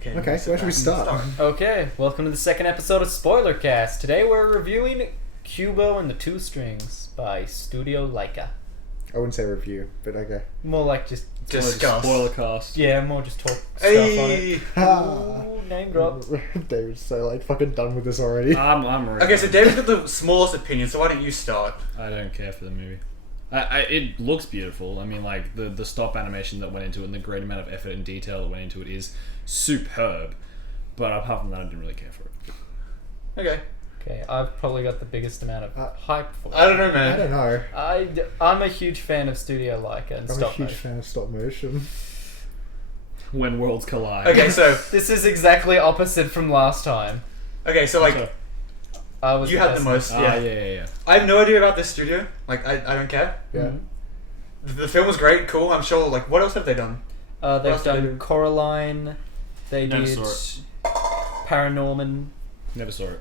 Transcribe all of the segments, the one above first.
Okay, where should we start? Okay, welcome to the second episode of SpoilerCast. Today we're reviewing Kubo and the Two Strings by Studio Laika. I wouldn't say review, but okay. More like just Discuss. SpoilerCast. Yeah, more just talk Hey! stuff on it. Ooh, name drop. David's so fucking done with this already. I'm ready. Okay, so David's got the smallest opinion, so why don't you start? I don't care for the movie. It looks beautiful. I mean, like, the stop animation that went into it and the great amount of effort and detail that went into it is superb. But apart from that, I didn't really care for it. Okay. Okay, I've probably got the biggest amount of hype for it. I don't know, man. I don't know. I'm a huge fan of Studio Laika and I'm stop a huge motion. fan of stop motion. When worlds collide. Okay, so This is exactly opposite from last time. I was you had the most. Yeah. I have no idea about this studio. Like, I don't care. Yeah. The film was great, cool. I'm sure. Like, what else have they done? They've else did they do? done Coraline. They Never did saw Paranorman, Never saw it.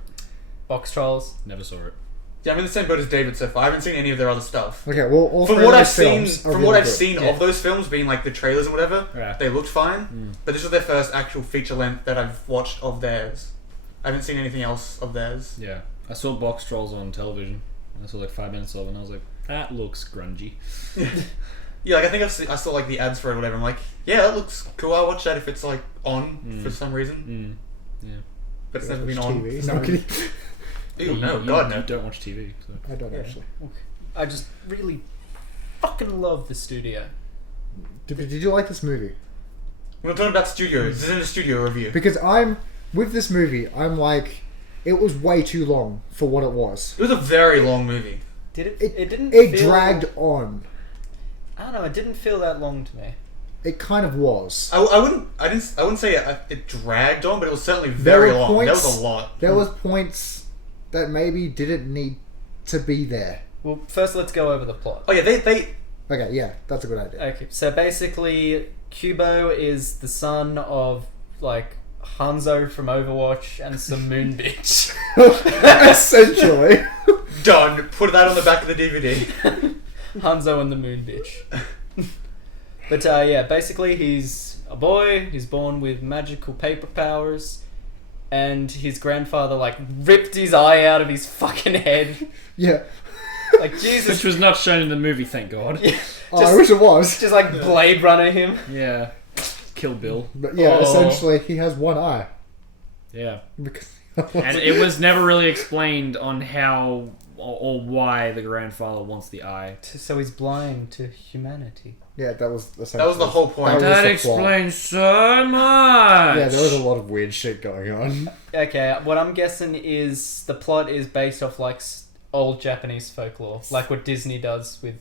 Box Trolls. Never saw it. Yeah, I'm in the same boat as David so far. I haven't seen any of their other stuff. Okay, well, all From three what of I've those seen, films are from really what I've good. seen of those films, being like the trailers and whatever, Yeah. they looked fine. But this was their first actual feature length that I've watched of theirs. I haven't seen anything else of theirs. Yeah. I saw Box Trolls on television. I saw like 5 minutes of it and I was like, that looks grungy. Yeah, like I think I saw like the ads for it or whatever. I'm like, yeah, that looks cool. I'll watch that if it's like on for some reason. Yeah. But it's Yeah, never been watch on. TV. for No, some I'm kidding. reason. Ew, no, You God no. don't watch TV. So. I don't Yeah. actually. I just really fucking love the studio. Did you like this movie? We're not talking about studios. This isn't a studio review. Because with this movie, I'm like, it was way too long for what it was. It was a very long movie. Did it? It didn't. It feel, dragged on. I don't know. It didn't feel that long to me. It kind of was. I wouldn't say it dragged on, but it was certainly very long. That was a lot. There was points that maybe didn't need to be there. Well, first let's go over the plot. Oh yeah, they Okay, yeah, that's a good idea. Okay, so basically, Kubo is the son of like Hanzo from Overwatch and some moon bitch. Essentially. done. Put that on the back of the DVD. Hanzo and the moon bitch. But yeah, basically he's a boy. He's born with magical paper powers, and his grandfather like ripped his eye out of his fucking head. Yeah. Like Jesus. Which was not shown in the movie, thank God. Yeah, Oh, I wish it was. just like Blade Runner him. Yeah. Kill Bill. But yeah, Oh. essentially, he has one eye. Yeah. Because And it was never really explained on how or why the grandfather wants the eye. So he's blind to humanity. yeah, that was essentially... That was the whole point. That was That the plot. explains so much. Yeah, there was a lot of weird shit going on. Okay, what I'm guessing is the plot is based off like old Japanese folklore, like what Disney does with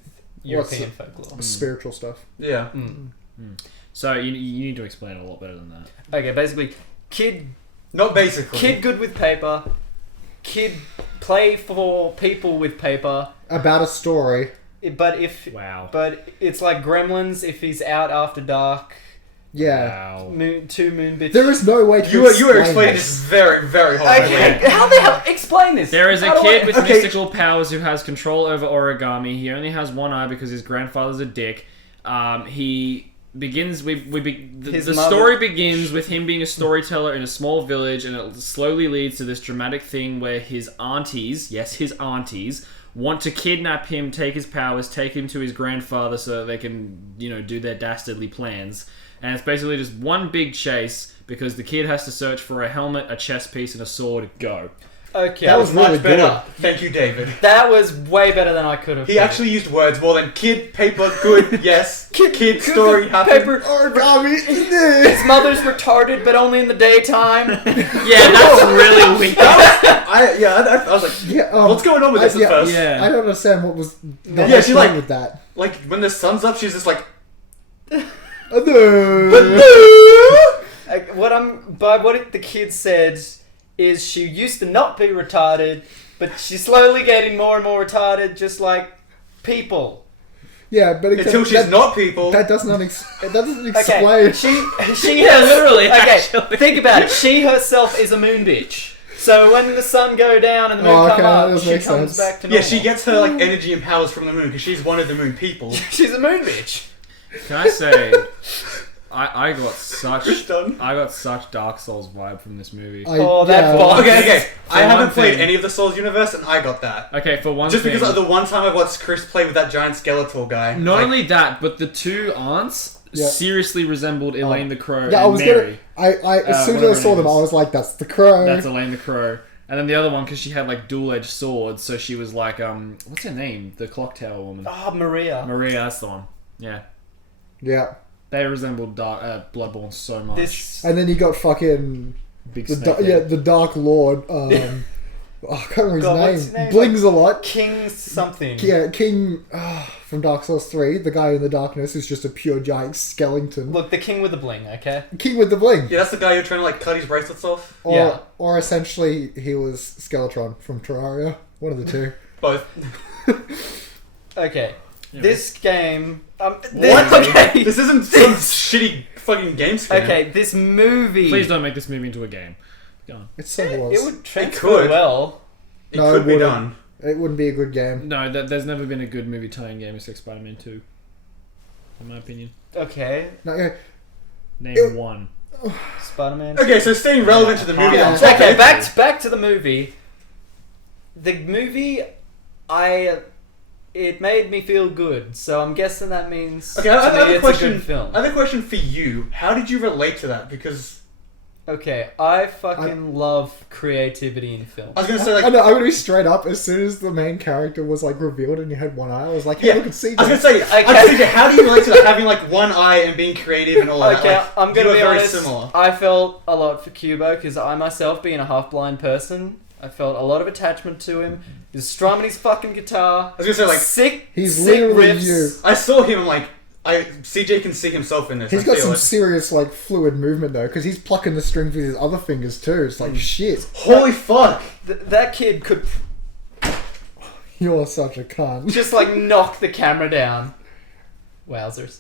European folklore. Spiritual stuff. Yeah. So you need to explain it a lot better than that. Okay, basically, kid Not basically. good with paper, kid play for people with paper, About a story. but Wow. it's like Gremlins if he's out after dark. Yeah. Wow. Two moon bitches. There is no way to You were explain explaining this. this very, very hard. Okay, how the hell explain this? There is a How do kid I- with Okay. mystical powers who has control over origami. He only has one eye because his grandfather's a dick. He begins. The His mother- story begins with him being a storyteller in a small village, and it slowly leads to this dramatic thing where his aunties, yes, his aunties, want to kidnap him, take his powers, take him to his grandfather so that they can, do their dastardly plans. And it's basically just one big chase because the kid has to search for a helmet, a chess piece, and a sword. Go. Okay, That was Much really better. Thank you, David. that was way better than I could have. He actually used words more than kid, paper, good, yes. Kid Good story, with happen. paper. Origami. His mother's retarded, but only in the daytime. Yeah, that's really weak. I was like, Yeah, what's going on with this at first? Yeah. I don't understand what was the Yeah, whole she's point like- with that. Like, when the sun's up, she's just like, Like, what the kid said is she used to not be retarded, but she's slowly getting more and more retarded, just like people. Yeah, but until she's not people. That doesn't explain. Okay, she Yeah, has, literally, Okay, actually. think about it. She herself is a moon bitch. So when the sun go down and the moon Oh, okay, come that up, does she make comes sense. back to normal. Yeah, she gets her, like, energy and powers from the moon, because she's one of the moon people. She's a moon bitch. Can I say, I got such Done. I got such Dark Souls vibe from this movie. That boss. Okay. I one haven't played thing- any of the Souls universe, and I got that. Okay, for one Just thing, because the one time I watched Chris play with that giant skeletal guy. not like, only that, but the two aunts Yeah. seriously resembled Elaine the Crow Yeah, I and was Mary. as soon as whatever I saw her them, name I is. was like, "That's the crow." That's Elaine the Crow. And then the other one, because she had like dual-edged swords, so she was like, what's her name? The clock tower woman. Ah, Maria. Maria, that's the one. Yeah. Yeah, They resembled Bloodborne so much. This. and then you got fucking Big the snake. the Dark Lord. I can't remember God, what's his his name. name? Blings a lot. King something. Yeah, King from Dark Souls 3, the guy in the darkness who's just a pure giant skeleton. Look, the king with the bling, okay? King with the bling. Yeah, that's the guy you're trying to like cut his bracelets off. Or, Yeah. or essentially, he was Skeletron from Terraria. One of the two. Both. Okay. Yeah. This game. What? Okay. This isn't some shitty fucking game scam. Okay, this movie. Please don't make this movie into a game. Go on. It so It was. would transfer could. well. It No, could it be wouldn't. done. It wouldn't be a good game. No, there's never been a good movie tie-in game except Spider-Man 2. In my opinion. Okay. No, yeah. Name one. Spider-Man. Okay, so staying relevant to the movie. Yeah. then. Okay, back to the movie. The movie, it made me feel good, so I'm guessing that means Okay, I to have me a it's question. a good film. I have a question for you. How did you relate to that? Because Okay, I fucking love creativity in film. I was gonna say like I know, I'm gonna be straight up. As soon as the main character was like revealed and you had one eye, I was like, "Hey, Yeah, look at CJ." I was gonna say, I was thinking, how do you relate to that? Having like one eye and being creative and all of Okay, that. Like, I'm gonna you be are very honest. similar. I felt a lot for Kubo because I myself, being a half-blind person, I felt a lot of attachment to him. He's strumming his fucking guitar. I was gonna say like Sick. He's sick literally riffs. you. I saw him like CJ can see himself in this. He's I got feel some it. serious like fluid movement though, because he's plucking the strings with his other fingers too. It's like shit. Holy fuck! That kid could You're such a cunt. just like knock the camera down. Wowzers.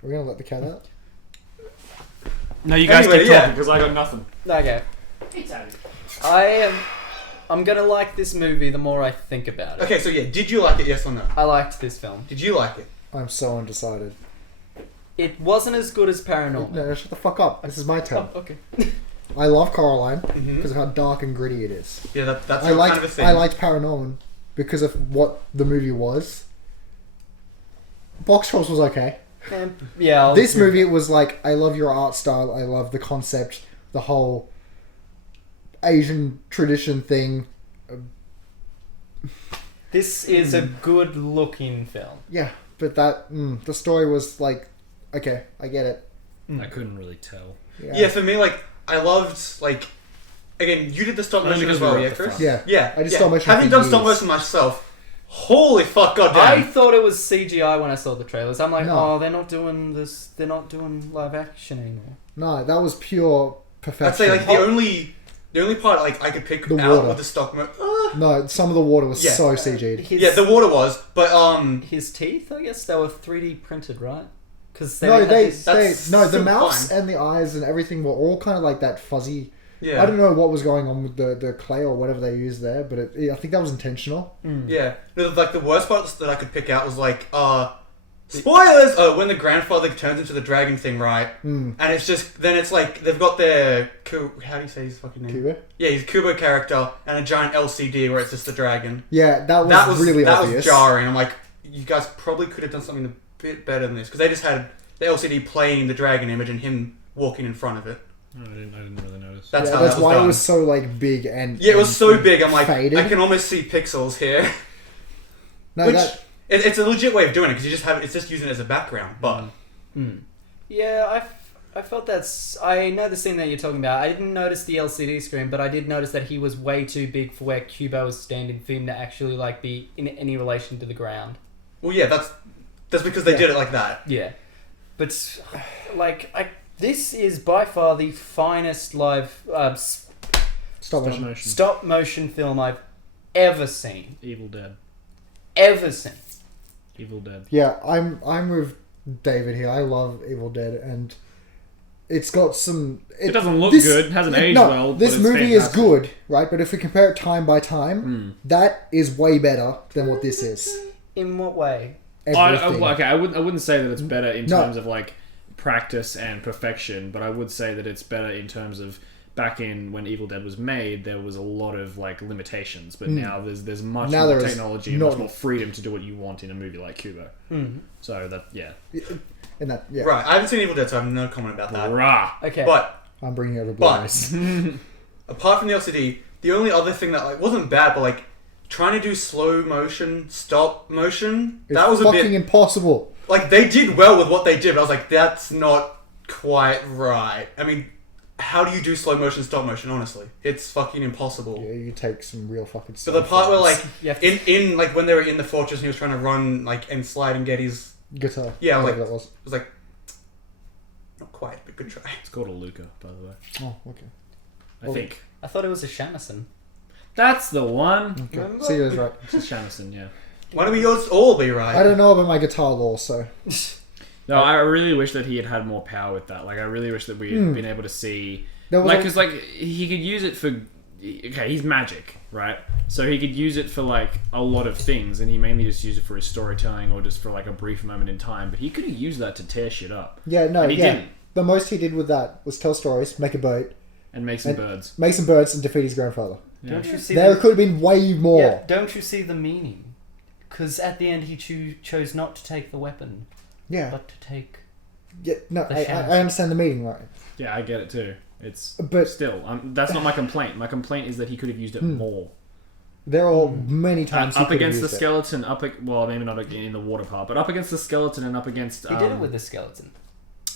We're gonna let the cat out. No, you guys keep talking, because I got nothing. Okay. I'm gonna like this movie the more I think about it. Okay, so yeah, did you like it? Yes or no? I liked this film. Did you like it? I'm so undecided. It wasn't as good as Paranormal. No, shut the fuck up. This is my turn. Oh, okay. I love Coraline Mm-hmm. because of how dark and gritty it is. Yeah, that's I your liked kind of a thing. I liked Paranorman because of what the movie was. Box Trolls was okay. Yeah. I'll This agree. movie was like, I love your art style. I love the concept, the whole Asian tradition thing. This is a good looking film. Yeah, but the story was like, okay, I get it. I couldn't really tell. Yeah, for me, like I loved like again, you did the stop Only motion as because we well, were yeah, at the Chris. front. Yeah. Yeah, I did yeah. stop motion Having for done stop years. motion myself, holy fuck, I goddamn! thought it was CGI when I saw the trailers. I'm like, No. oh, they're not doing this. They're not doing live action anymore. No, that was pure perfection. I'd say like the only part like I could pick The out water. with the stop motion. No, some of the water was Yeah. so CG'd. His, Yeah, the water was, but his teeth, I guess they were 3D printed, right? Because No, That's the still mouths fine. and the eyes and everything were all kind of like that fuzzy. yeah, I don't know what was going on with the clay or whatever they used there, but I think that was intentional. Yeah, like the worst part that I could pick out was like spoilers. Oh, when the grandfather turns into the dragon thing, right? And it's just then it's like they've got their how do you say his fucking name? Kubo? Yeah, his Kubo character and a giant LCD where it's just the dragon. Yeah, that was really that obvious. was jarring. I'm like, you guys probably could have done something a bit better than this because they just had the LCD playing the dragon image and him walking in front of it. No, I didn't really notice. That's Yeah, how that's that was why done. it was so like big and Yeah, it was so big. I'm like, faded. I can almost see pixels here. No, Which that it's a legit way of doing it because you just have it. It's just using it as a background. But Yeah, I felt that's. I know the scene that you're talking about. I didn't notice the LCD screen, but I did notice that he was way too big for where Kubo was standing for him to actually like be in any relation to the ground. well, yeah, that's because they Yeah. did it like that. Yeah, but like this is by far the finest live stop motion. stop motion film I've ever seen. Evil Dead. Ever seen. Evil Dead. Yeah, I'm with David here. I love Evil Dead, and it's got some. It doesn't look good. It hasn't aged well. This but it's movie fantastic. is good, right? But if we compare it time by time, that is way better than what this is. In what way? Everything. Okay, I wouldn't say that it's better in No. terms of like practice and perfection, but I would say that it's better in terms of back in when Evil Dead was made, there was a lot of like limitations, but now there's much more technology and much more freedom to do what you want in a movie like Kubo. So that Right, I haven't seen Evil Dead, so I have no comment about that. Rah. Okay. But I'm bringing over Blast. apart from the LCD, the only other thing that like wasn't bad, but like trying to do slow motion, stop motion, It's that was a fucking bit impossible. like they did well with what they did, but I was like, that's not quite right. I mean, how do you do slow motion, stop motion? Honestly, it's fucking impossible. Yeah, you take some real fucking. So the part where like You have to- in like when they were in the fortress and he was trying to run like and slide and get his guitar. Yeah, like- whatever that was. it was like not quite, but good try. It's called a Luca, by the way. Oh, okay. I think. I thought it was a shamisen. That's the one. Okay. See, you was right. It's a Shamisen, yeah. Why don't we yours all be right? I don't know about my guitar lore, so No, I really wish that he had had more power with that. Like, I really wish that we had been able to see... there was Like, a- because, like, he could use it for... Okay, he's magic, right? So he could use it for, like, a lot of things, and he mainly just used it for his storytelling or just for, like, a brief moment in time. But he could have used that to tear shit up. yeah, no, And he yeah. didn't. The most he did with that was tell stories, make a boat, And make some And- birds. make some birds, and defeat his grandfather. Yeah. Don't you see? There the, could have been way more. yeah, don't you see the meaning? Because at the end he chose not to take the weapon, Yeah, but to take. yeah. No, The I shaft. understand the meaning, right? Yeah, I get it too. It's... But Still, that's not my complaint. My complaint is that he could have used it more. there are many times he Up could have against the used it. skeleton, well, maybe not in the water part, but up against the skeleton and up against... He did it with the skeleton.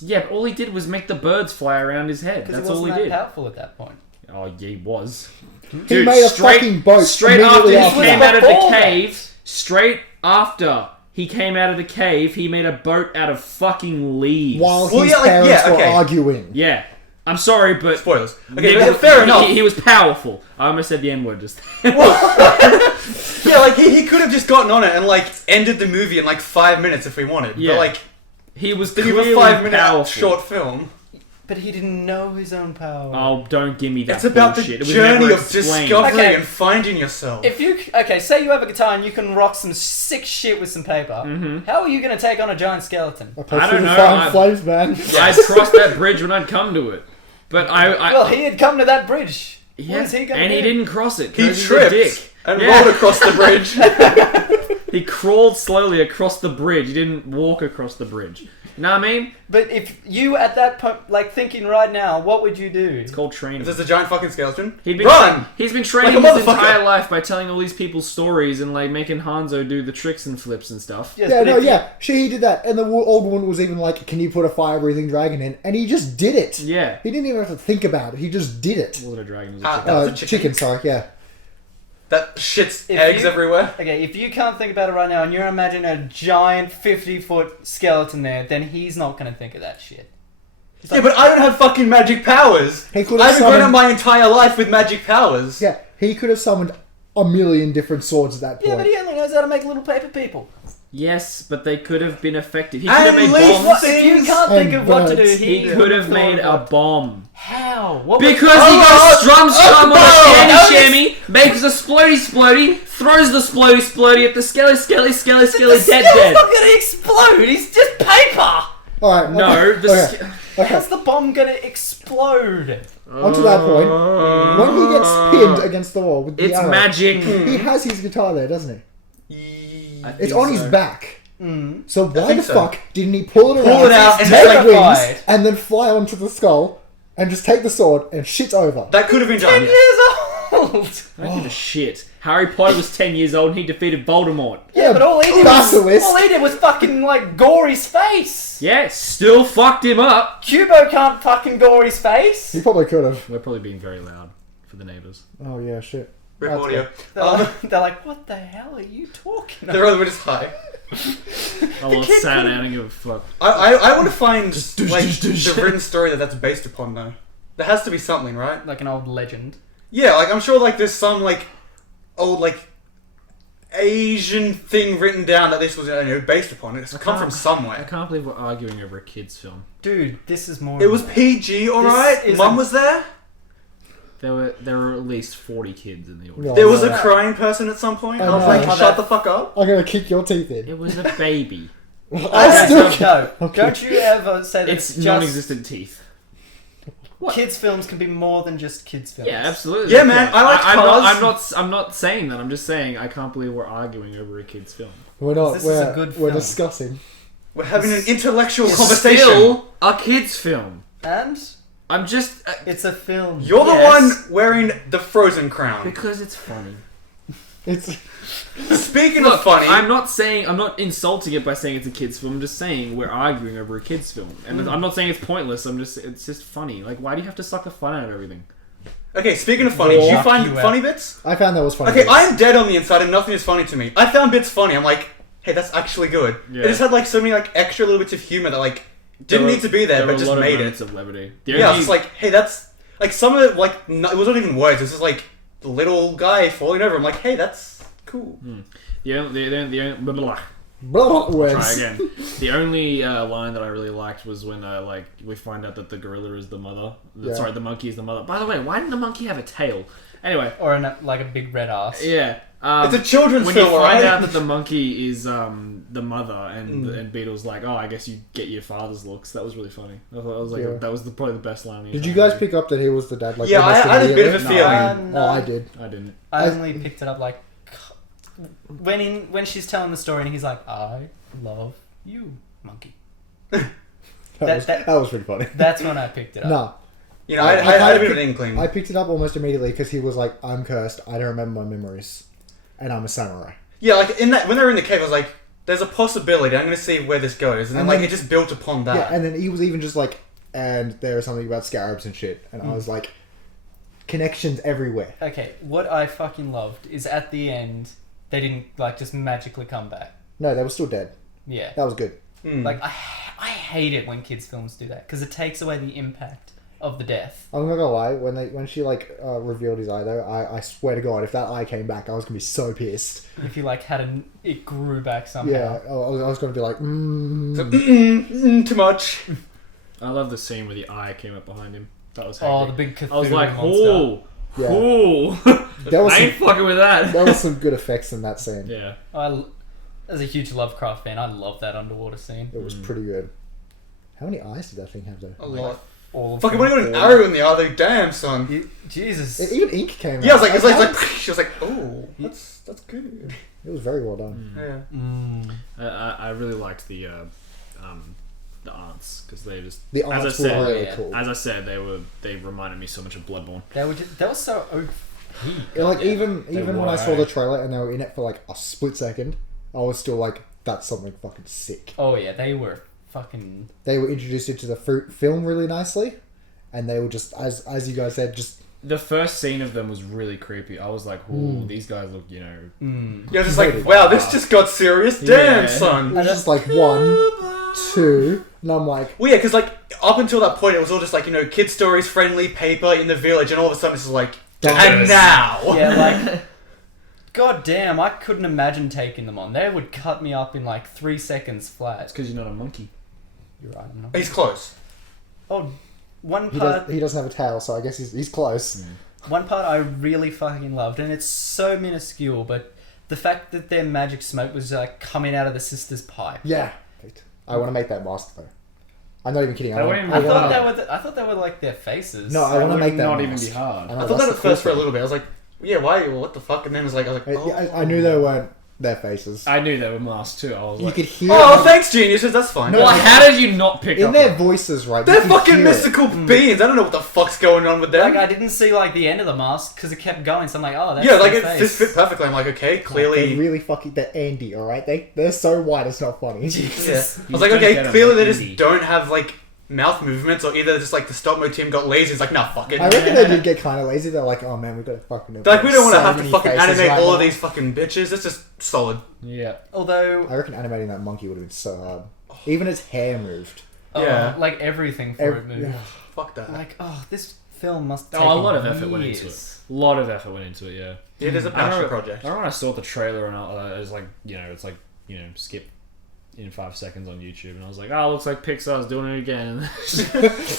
Yeah, but all he did was make the birds fly around his head. Because he That's all wasn't he that did. powerful at that point. Oh, yeah, he was. He made a fucking boat Straight after immediately he after came that. out of the Before that. cave, straight after he came out of the cave, he made a boat out of fucking leaves. While Well, his yeah, like, parents yeah, were okay. arguing. Yeah. I'm sorry, but... Spoilers. Okay, nigga, fair enough. He was powerful. I almost said the N-word just Yeah, like he could have just gotten on it and like ended the movie in like 5 minutes if we wanted. Yeah. But like He was they give clearly a 5-minute powerful. short film. But he didn't know his own power. Oh, don't give me that It's about bullshit. It the was journey never of explained. discovery Okay. and finding yourself. If you say you have a guitar and you can rock some sick shit with some paper, how are you going to take on a giant skeleton? I played I through don't the know, fire flames, man. I'd cross that bridge when I'd come to it. But Well, he had come to that bridge. yeah, What is he going to and do? he didn't cross it. He 'cause he's a dick. tripped and Yeah. rolled across the bridge. He crawled slowly across the bridge. He didn't walk across the bridge. You know what I mean? But if you at that point, like thinking right now, what would you do? It's called training. If there's a giant fucking skeleton, He'd been run! He's been training Like a his motherfucker. entire life by telling all these people's stories and like making Hanzo do the tricks and flips and stuff. Yes, Yeah, but no, if you- yeah. He did that, and the old woman was even like, "Can you put a fire-breathing dragon in?" And he just did it. Yeah. He didn't even have to think about it. He just did it. Was it a dragon? Was it a Ah, chicken? that was a Chicken. chicken. Sorry, yeah. That shits If eggs you- everywhere. Okay, if you can't think about it right now and you're imagining a giant 50-foot skeleton there, then he's not going to think of that shit. Yeah, but I don't have fucking magic powers. He could I've have been growing up summoned. my entire life with magic powers. Yeah, he could have summoned a million different swords at that point. Yeah, but he only knows how to make little paper people. Yes, but they could have been effective. He And could have made leave bombs. what- If you Things can't think and of what to do, birds. He could have made a bomb. How? What Because was- he goes strum on a shammy no, shammy, makes a splody, throws the splody at the skelly, the dead. skeleton's not going to explode. He's just paper. All right. No, okay, the okay, okay. How's the bomb going to explode? Onto that point, when he gets pinned against the wall with the It's arrow, magic. he has his guitar there, doesn't he? I It's think on his so. back. So why think the so. fuck didn't he pull it around, Pull it out and take terrified. wings, and then fly onto the skull, and just take the sword and shit's over? That could have been 10 done. years Yeah. old. I don't give a shit. Harry Potter was 10 years old and he defeated Voldemort. Yeah, but all he did basilisk. was fucking like gore his face. Yeah, still fucked him up. Kubo can't fucking gore his face. He probably could have. We're probably being very loud for the neighbours. Oh yeah, shit. Rip That's audio. They're like, what the hell are you talking about? They're all just high. Oh, well, it's sad. I don't give a fuck. I want to find douche, like douche, douche. the written story that's based upon though. There has to be something, right? Like an old legend. Yeah, like I'm sure like there's some like old like Asian thing written down that this was based upon. It's come from I somewhere. can't believe we're arguing over a kid's film. Dude, this is more... It was PG, alright. This Mum isn't- was there. There were at least 40 kids in the audience. No. There was a no. crying person at some point. I I was know. like, Oh, shut that- the fuck up. I'm gonna kick your teeth in. It was a baby. I still No, Okay. don't you ever say that It's just non-existent teeth. kids' films can be more than just kids' films. Yeah, absolutely. Yeah, man, I like I'm Cars. I'm not saying that. I'm just saying I can't believe we're arguing over a kid's film. We're not. This is a good We're film. discussing. We're having an intellectual It's conversation. still a kid's film. And I'm just it's a film. You're the Yes. one wearing the Frozen crown. because it's funny. It's Speaking Look, of funny, I'm not insulting it by saying it's a kid's film. I'm just saying we're arguing over a kid's film, and I'm not saying it's pointless. It's just funny. Like, why do you have to suck the fun out of everything? okay, speaking of funny, did you Walk find you out. funny bits? I found that was funny. Okay, I'm dead on the inside and nothing is funny to me. I found bits funny. I'm like, hey, that's actually good. Yeah. It just had like so many like extra little bits of humor that like didn't need to be there, were but a just lot of made moments it. of levity. The Yeah, only- it's just like, hey, that's like some of it. Like, no, it wasn't even words. It was just like the little guy falling over. I'm like, hey, that's cool. the only blah, blah, blah. Blah, Try words. again. The only line that I really liked was when like we find out that the gorilla is the mother. Yeah. Sorry, the monkey is the mother. By the way, why didn't the monkey have a tail? Anyway, Or like a big red ass. yeah. It's a children's when film, you find right? out that the monkey is the mother, and Beetle's like, oh, I guess you get your father's looks. That was really funny. I thought was like Yeah. that was probably the best line. Did you guys pick up that he was the dad? Like, Yeah, almost I had a bit of a immediately? feeling. No. Oh, I did. I didn't. I only picked it up like when she's telling the story and he's like, I love you, monkey. That That- was pretty funny. That's when I picked it up. No, You know, I I had a bit of picked- an inkling. I picked it up almost immediately because he was like, "I'm cursed. I don't remember my memories, and I'm a samurai." Yeah, like in that when they were in the cave, I was like, "There's a possibility. I'm going to see where this goes," and then And like then- it just built upon that. Yeah, and then he was even just like, "And there is something about scarabs and shit," and I was like, "Connections everywhere." Okay, what I fucking loved is at the end they didn't like just magically come back. No, they were still dead. Yeah. That was good. Like I hate it when kids films do that because it takes away the impact of the death. I'm not gonna lie. When she like revealed his eye though, I swear to God, if that eye came back, I was gonna be so pissed. If you like it grew back somehow. Yeah, I was gonna be like, Too much. I love the scene where the eye came up behind him. That was Oh, hectic. the big Cthulhu I was like, monster. oh, Yeah. cool. There was I ain't some, fucking with that. there was some good effects in that scene. Yeah. As a huge Lovecraft fan, I love that underwater scene. It was pretty good. How many eyes did that thing have though? A lot. All of Fucking them. when you got an arrow in the eye, though, damn son. Jesus. Even ink came out. Yeah, I was like, it's How- like she was like, oh, that's good. It was very well done. Yeah. I really liked the aunts because they just The as I arts said, were really yeah. cool. as I said they reminded me so much of Bloodborne. They were so OP. Yeah, like Yeah, even they when I were. saw the trailer and they were in it for like a split second, I was still like, "That's something fucking sick." Oh yeah, they were fucking. They were introduced into the film really nicely, and they were just as you guys said, just The first scene of them was really creepy. I was like, "Ooh, these guys look, you know." Yeah, just like, wow, this just got serious. Damn, Yeah. son. it was just like 1, 2, and I'm like, Well, yeah, because like up until that point, it was all just like kid stories, friendly paper in the village, and all of a sudden, it's just like, and now, Yeah, like. God damn, I couldn't imagine taking them on. They would cut me up in like 3 seconds flat. It's because you're not a monkey. You're right, I'm not. he's close. Oh, one he part. doesn't have a tail, so I guess he's close. One part I really fucking loved, and it's so minuscule, but the fact that their magic smoke was like coming out of the sister's pipe. Yeah, I want to make that mask though. I'm not even kidding. That wouldn't I even thought be I thought they were like their faces. No, I That want to would make that not mask. even be hard. I know, I thought that's that the at first cool for a thing. little bit. I was like, yeah, why? What the fuck? And then it was like, oh. Yeah, I knew they weren't their faces. I knew they were masked too. I was You like, could hear Oh, them thanks, geniuses. That's fine. No, well, like- how did you not pick in up? their on it? voices, right? They're you could fucking hear it. mystical beings. I don't know what the fuck's going on with them. Like I didn't see like the end of the mask because it kept going. So I'm like, oh, that's yeah, like their it face. just fit perfectly. I'm like, okay, They're clearly. really fucking. They're Andy, all right. They're so white, it's not funny. Yeah. Jesus. I was like, don't okay, get 'em, clearly they they're just indie. don't have like mouth movements, or either just like the stop mo team got lazy. It's like, nah, fuck it. I reckon they did get kind of lazy. They're like, oh man, we've got to fucking. They're like, we don't want to so have to many fucking faces animate right all now. of these fucking bitches. It's just solid. Yeah. Although, I reckon animating that monkey would have been so hard. Even its hair moved. Yeah. like everything for it moved. Yeah. Fuck that. Like, oh, this film must. Take Oh, a lot of effort went into years. it. A lot of effort went into it. Yeah. Yeah, there's a I passion remember, project. I remember when I saw the trailer and it was like, it's like, skip in 5 seconds on YouTube, and I was like, oh, looks like Pixar's doing it again.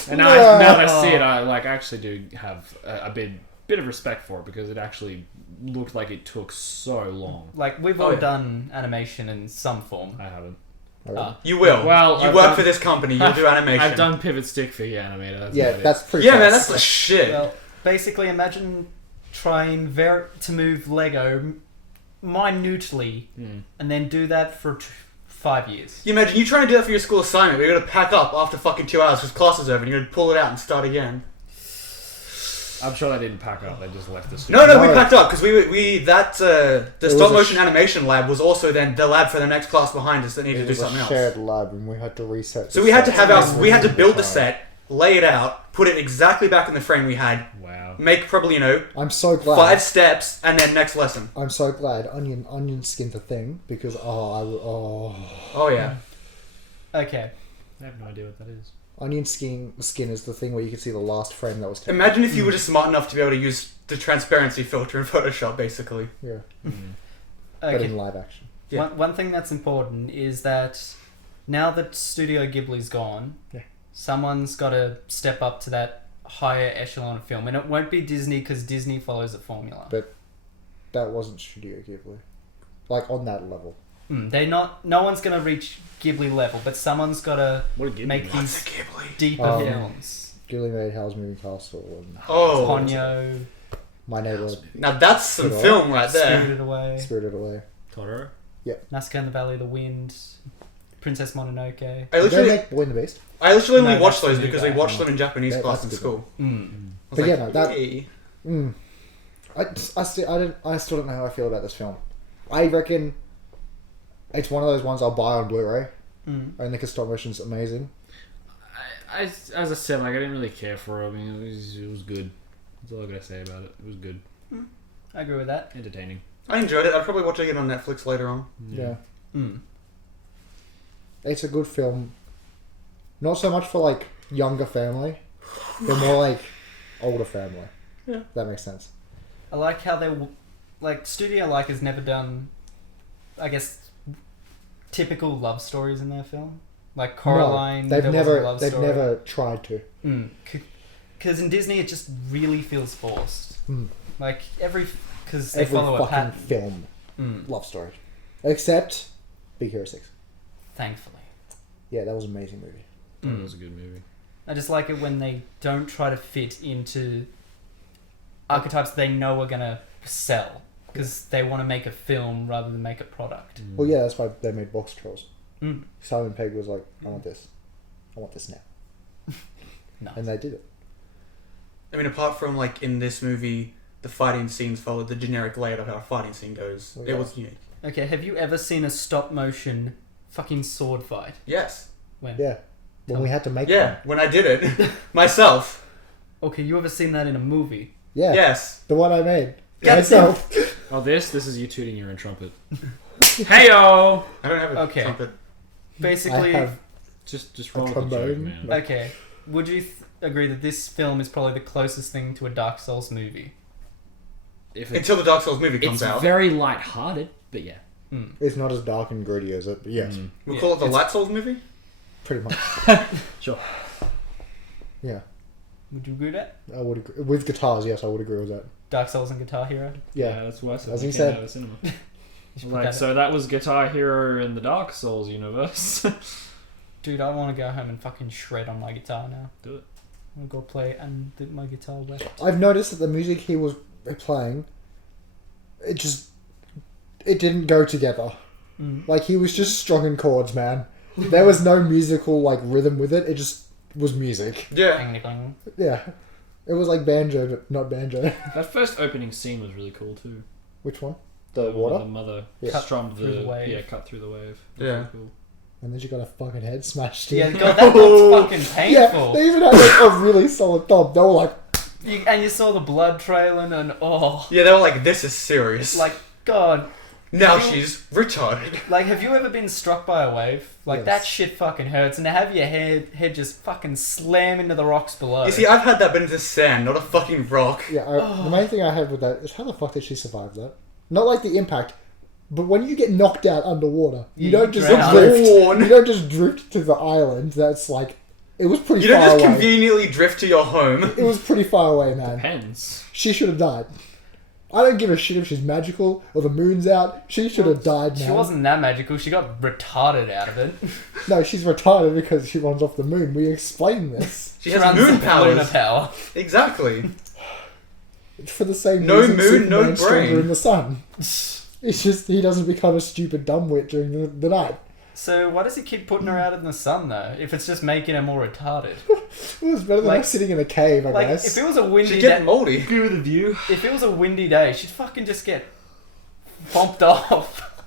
And now that I see it, I like actually do have a bit of respect for it because it actually looked like it took so long. Like we've Oh, all yeah. done animation in some form. I haven't. You will. Well, you I've work done- for this company. You'll do animation. I've done pivot stick figure animator. That's Yeah, about it. that's pretty. Yeah, man, fast. that's the shit. Well, basically, imagine trying to move Lego minutely, and then do that for 5 years. You imagine you trying to do that for your school assignment, but you're gonna pack up after fucking 2 hours because class is over, and you're gonna pull it out and start again. I'm sure they didn't pack up. They just left the studio. No, we No. packed up because the was stop a motion animation lab was also then the lab for the next class behind us that needed It to do was something a else. shared lab, and we had to reset. So the we had to set have every we had to single build the time. set, lay it out, put it exactly back in the frame we had, Wow. make probably I'm so glad. 5 steps, and then next lesson. I'm so glad onion skin's a thing because Oh yeah. Okay. I have no idea what that is. onion skin is the thing where you can see the last frame that was taken. Imagine if you were just smart enough to be able to use the transparency filter in Photoshop, basically. Yeah, but Okay. in live action. Yeah. One thing that's important is that now that Studio Ghibli's gone, Yeah. someone's got to step up to that higher echelon of film, and it won't be Disney because Disney follows a formula. But that wasn't Studio Ghibli, like on that level. No one's gonna reach Ghibli level, but someone's got to What a Ghibli make movie. these Ghibli? deeper films. Ghibli made Howl's Moving Castle and Oh. Ponyo, My Neighbor Now that's some Good film right there. Spirited Away, Spirited Away. Totoro? Nazca and the Valley of the Wind, Princess Mononoke. I Did they literally make Boy and the Beast? only No, watched that's the those new because we guy. watched them in Japanese Yeah, class that's in a good school. Mm. I was But yeah, no, that- "Hey." I still don't know how I feel about this film. I reckon it's one of those ones I'll buy on Blu-ray. Only because stop motion's amazing. I, as I said, like I didn't really care for it. I mean, it was good. That's all I gotta say about it. It was good, I agree with that. entertaining. I enjoyed it. I'd probably watch it again on Netflix later on. Yeah. Mm. It's a good film. Not so much for like younger family, but more like older family. Yeah. That makes sense. I like how Studio Like has never done, I guess, typical love stories in their film. Like Coraline, no, there was a love they've story. never tried to. Because in Disney, it just really feels forced. Mm. Like because they Every follow a fucking pattern. film Mm. love story, except Big Hero 6. Thankfully, Yeah, that was an amazing movie. That was a good movie. I just like it when they don't try to fit into archetypes they know are gonna sell because they want to make a film rather than make a product. Well, yeah, that's why they made Box Trolls. Mm. Simon Pegg was like, I want this now, No. and they did it. I mean, apart from like in this movie, the fighting scenes followed the generic layout of how a fighting scene goes. Well, It yeah. was unique. Okay, have you ever seen a stop motion fucking sword fight? Yes. When? Yeah, when we had to make Yeah. one. When I did it myself. Okay, you ever seen that in a movie? Yeah, Yes. the one I made Get myself. Oh, this is you tooting your own trumpet. Heyo! I don't have a Okay. trumpet. Basically, I have Just A roll with the joke, trombone. man. okay. Would you agree that this film is probably the closest thing to a Dark Souls movie? If Until the Dark Souls movie comes it's out. very light-hearted, but yeah. It's not as dark and gritty as it, but yes, We'll Yeah, call it the it's- Light Souls movie? pretty much. Sure. Yeah, Would you agree with that? I would agree. With guitars, yes, I would agree with that. Dark Souls and Guitar Hero? Yeah, that's why I said As they he came said. out of cinema. You should put Like, that so that was Guitar Hero in the Dark Souls universe. Dude, I want to go home and fucking shred on my guitar now. Do it. I'm gonna go play and my guitar left. I've noticed that the music he was playing, it didn't go together. Like he was just strumming chords, man. There was no musical like rhythm with it. It just was music. Yeah. Ding, ding, ding. Yeah, it was like banjo, but not banjo. That first opening scene was really cool too. Which one? The The water. mother Yeah. strummed through the wave. Yeah, cut through the wave. Yeah. Really cool. And then she got her fucking head smashed Yeah, in. God, that looks fucking Yeah, painful. they even had like a really solid thumb. They were like, And you saw the blood trailing and Yeah, they were like, this is serious. like, God. now you- she's retarded. Like, have you ever been struck by a wave? Like, Yes. that shit fucking hurts. And to have your head just fucking slam into the rocks below. You see, I've had that, but into sand, not a fucking rock. yeah. The main thing I had with that is how the fuck did she survive that? Not like the impact, but when you get knocked out underwater, you Yeah, don't you just drown. drift. Drawn. You don't just drift to the island. That's like, it was pretty You don't far just away. conveniently drift to your home. It was pretty far away, man. Depends. She should have died. I don't give a shit if she's magical or the moon's out. She should have died, man. She wasn't that magical. She got retarded out of it. No, she's retarded because she runs off the moon. We explained this. She has runs moon off lunar powers. power. Exactly. For the same No reason moon, no Superman's stronger brain. in the sun. It's just he doesn't become a stupid dumbwit during the night. So why does he keep putting her out in the sun though? If it's just making her more retarded. It was better than Like- us sitting in a cave, I Like guess. if it was a windy She's day, getting moldy. Agree with the view. if it was a windy day, she'd fucking just get bumped off.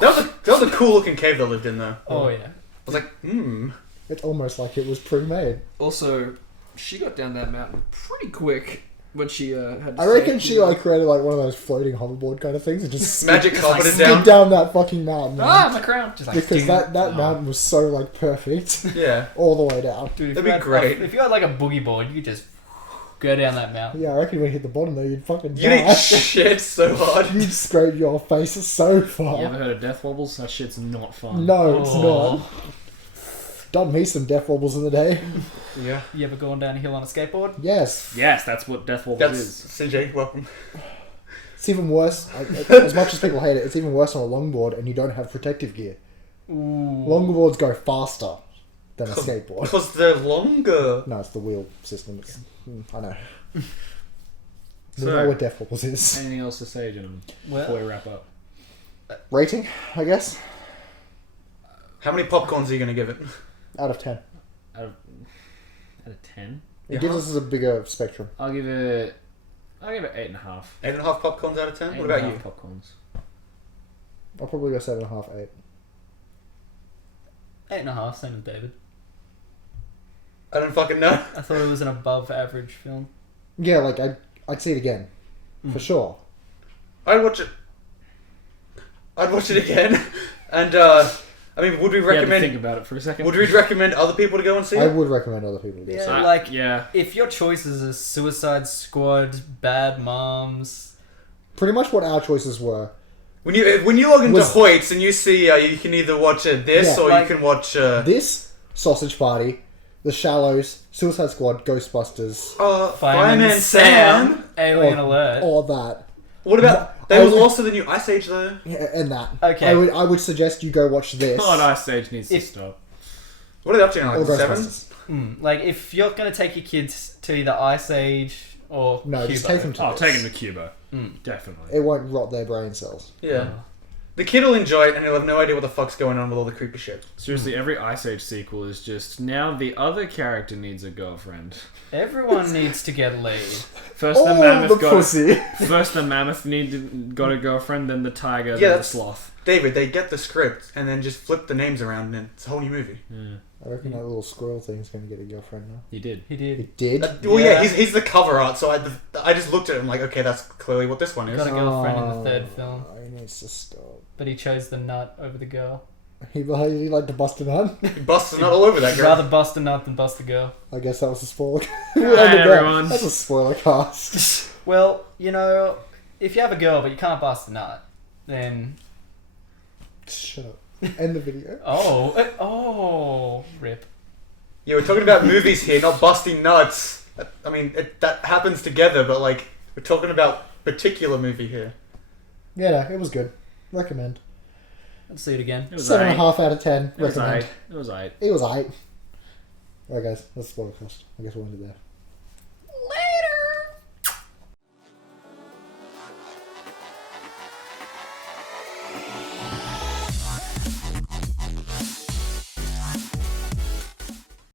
That was a cool looking cave they lived in though. Oh yeah. I was like, It's almost like it was pre-made. Also, she got down that mountain pretty quick when she had. To I reckon save she the- like created like one of those floating hoverboard kind of things and just magic carpeted skid down. down that fucking mountain. Man. Ah, my crown. Just like Because ding. that Oh. mountain was so like perfect Yeah. all the way down. Dude, if That'd you be had, great. If you had like a boogie board, you could just go down that mountain. Yeah, I reckon when you hit the bottom though, you'd fucking You die. need shit so hard. You'd scrape your face so far. You ever heard of death wobbles? That shit's not fun. No, it's Oh. not. Done me some death wobbles in the day. Yeah. You ever gone down a hill on a skateboard? Yes. Yes, that's what death wobbles That's is. CJ, welcome. It's even worse. As much as people hate it, it's even worse on a longboard and you don't have protective gear. Ooh. Longboards go faster than a skateboard. Because they're longer. No, it's the wheel system. I know. We So- know what death wobbles is. Anything else to say, gentlemen, Well- before we wrap up? Rating, I guess, How many popcorns are you going to give it? out of 10. Out of 10? It gives us a bigger spectrum. I'll give it 8.5. 8.5 popcorns out of 10? What about you? Popcorns. I'll probably go 7.5, 8. 8.5, same as David. I don't fucking know. I thought it was an above average film. Yeah, like I'd see it again, for sure. I'd watch it. I'd watch it again. And, I mean, would we You had to think recommend... about it for a second. Would we recommend other people to go and see I it? would recommend other people to go Yeah. see it. like- yeah. If your choices are Suicide Squad, Bad Moms, Pretty much what our choices were. When you log into Was- Hoyts and you see you can either watch this Yeah, or like- you can watch... This, Sausage Party, The Shallows, Suicide Squad, Ghostbusters, Fireman Sam. Alien or, Alert. all that. What about... I There was would- also the new Ice Age, though. Yeah, and that. Okay. I would suggest you go watch this. Oh, Ice Age needs to If- stop. What are they up to now? Or Like 7? Ghostbusters. Like, if you're going to take your kids to either Ice Age or No, just Kubo. take them to Oh, this. take him to Cuba. Mm. Definitely. It won't rot their brain cells. Yeah. The kid will enjoy it and he'll have no idea what the fuck's going on with all the creepy shit. Seriously, every Ice Age sequel is just now the other character needs a girlfriend. Everyone needs to get laid. First the Oh, mammoth the got pussy. first the mammoth got a girlfriend, then the tiger, Yeah, then the that's- sloth. David, they get the script and then just flip the names around and it's a whole new movie. Yeah, I reckon that little squirrel thing's going to get a girlfriend now. he did. He did. It did? Well, yeah, Yeah. he's the cover art, so I just looked at him like, okay, that's clearly what this one is. Got a girlfriend in the third film, He needs to stop. but he chose the nut over the girl. He like to bust a nut? He busts a nut all over that He'd girl. rather bust a nut than bust a girl. I guess that was a spoiler. Alright, everyone. That's a spoiler cast. Well, you know, if you have a girl but you can't bust a nut, then Shut up. End the video. rip. Yeah, we're talking about movies here, not busting nuts. I mean, that happens together, but like, we're talking about particular movie here. Yeah, no, it was good. Recommend. Let's see it again. It was 7.5 out of 10. It was Recommend. aight. It was aight. It was 8. Alright guys, that's SpoilerCast. I guess we'll end it there.